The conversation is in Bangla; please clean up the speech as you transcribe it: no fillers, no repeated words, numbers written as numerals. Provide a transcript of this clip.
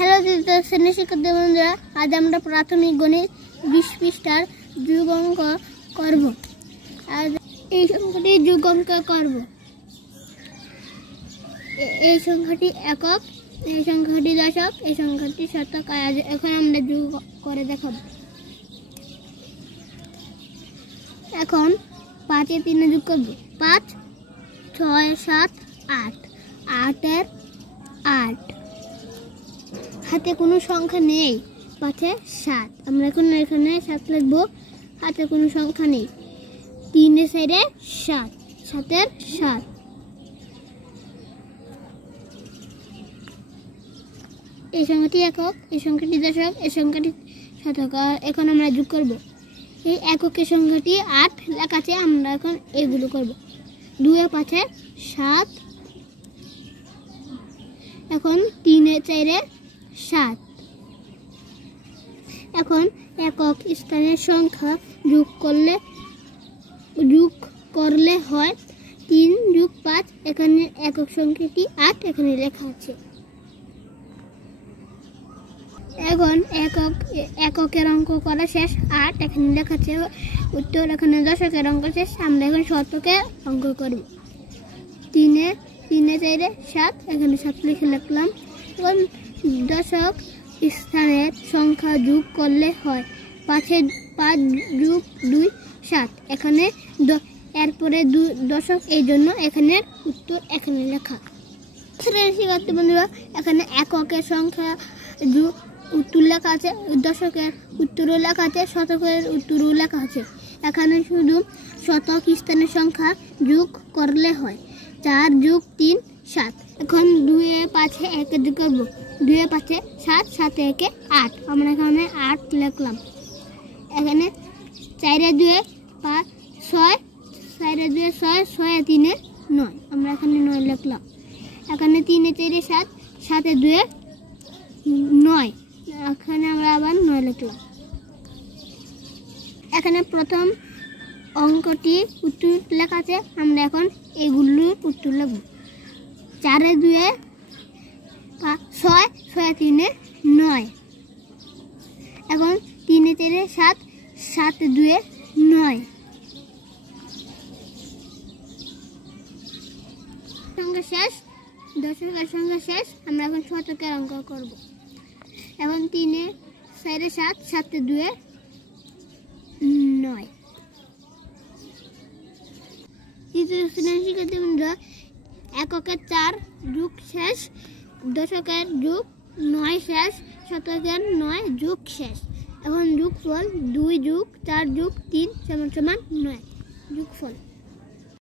হ্যালো শ্রেণী শিক্ষার্থী বন্ধুরা, আজ আমরা প্রাথমিক গণিত 20 পৃষ্ঠার যোগ অঙ্ক করব। আজ এই সংখ্যাটি যোগ অঙ্ক করব। এই সংখ্যাটি একক, এই সংখ্যাটি দশক, এই সংখ্যাটি শতক। আজ এখন আমরা যোগ করে দেখাব। এখন 5 এ 3 যোগ করব। 5 6 7 8, 8 এর 8। হাতে কোনো সংখ্যা নেই, পাশে 7। আমরা এখন এখানে 7 লিখব। হাতে কোনো সংখ্যা নেই। 3 এর সাইডে 7, 7 এর 7। এই সংখ্যাটি একক, এই সংখ্যাটি দশক, এই সংখ্যাটি শতক। এখন আমরা যোগ করব। এই এককের সংখ্যাটি 8 লেখা আছে, আমরা এখন এগুলো করব। 2 এর পাশে 7, এখন 3 এর 4 এ 7। এখন একক স্থানের সংখ্যা যোগ করলে হয় 3 যোগ 5। এখানে একক সংখ্যাটি 8 এখানে লেখা আছে। এখন এককের অঙ্ক করা শেষ, 8 এখানে লেখা আছে উত্তর। এখানে দশকের অঙ্ক শেষ, আমরা এখন শতকের অঙ্ক করব। 3 এ 4 এ 7, এখানে 7 লিখে লিখলাম। এখন দশক স্থানের সংখ্যা যোগ করলে হয় 5 যোগ 2 7। এখানে এরপরে দশক, এই জন্য এখানে উত্তর এখানে লেখা। শিক্ষার্থী বন্ধুরা, এখানে এককের সংখ্যা উত্তর লেখা আছে, দশকের উত্তরও লেখা আছে, শতকের উত্তরও লেখা আছে। এখানে শুধু শতক স্থানের সংখ্যা যোগ করলে হয় 4 যোগ 3 7। এখন 2 এর পাশে 1 যোগ করব। 2 এর পাশে 7, 7 এ 1 8। আমরা এখানে 8 লিখলাম। এখানে 4 এর 2 5 6, 4 এর 2 6, 6 এর 3 9। আমরা এখানে 9 লিখলাম। এখানে 3 এর 4 7, 7 এর 2 9। এখানে আমরা আবার 9 লিখলাম। এখানে প্রথম অঙ্কটি উত্তর লেখা আছে, আমরা এখন এগুলোর উত্তর লিখব। 4 এর 2 6, 6 এর 3 9। এখন 3 এর 4 7, 7 এর 2 9। সংখ্যা শেষ, দশকের সংখ্যা শেষ। আমরা এখন শতকের অঙ্ক করব। এখন 3 এর 4 7, 7 এর 2 9। এককের 4 যোগ শেষ, দশকের যোগ 9 শেষ, শতকের 9 যোগ শেষ। এখন যোগফল 2 যোগ 4 যোগ 3 = 9 যোগফল।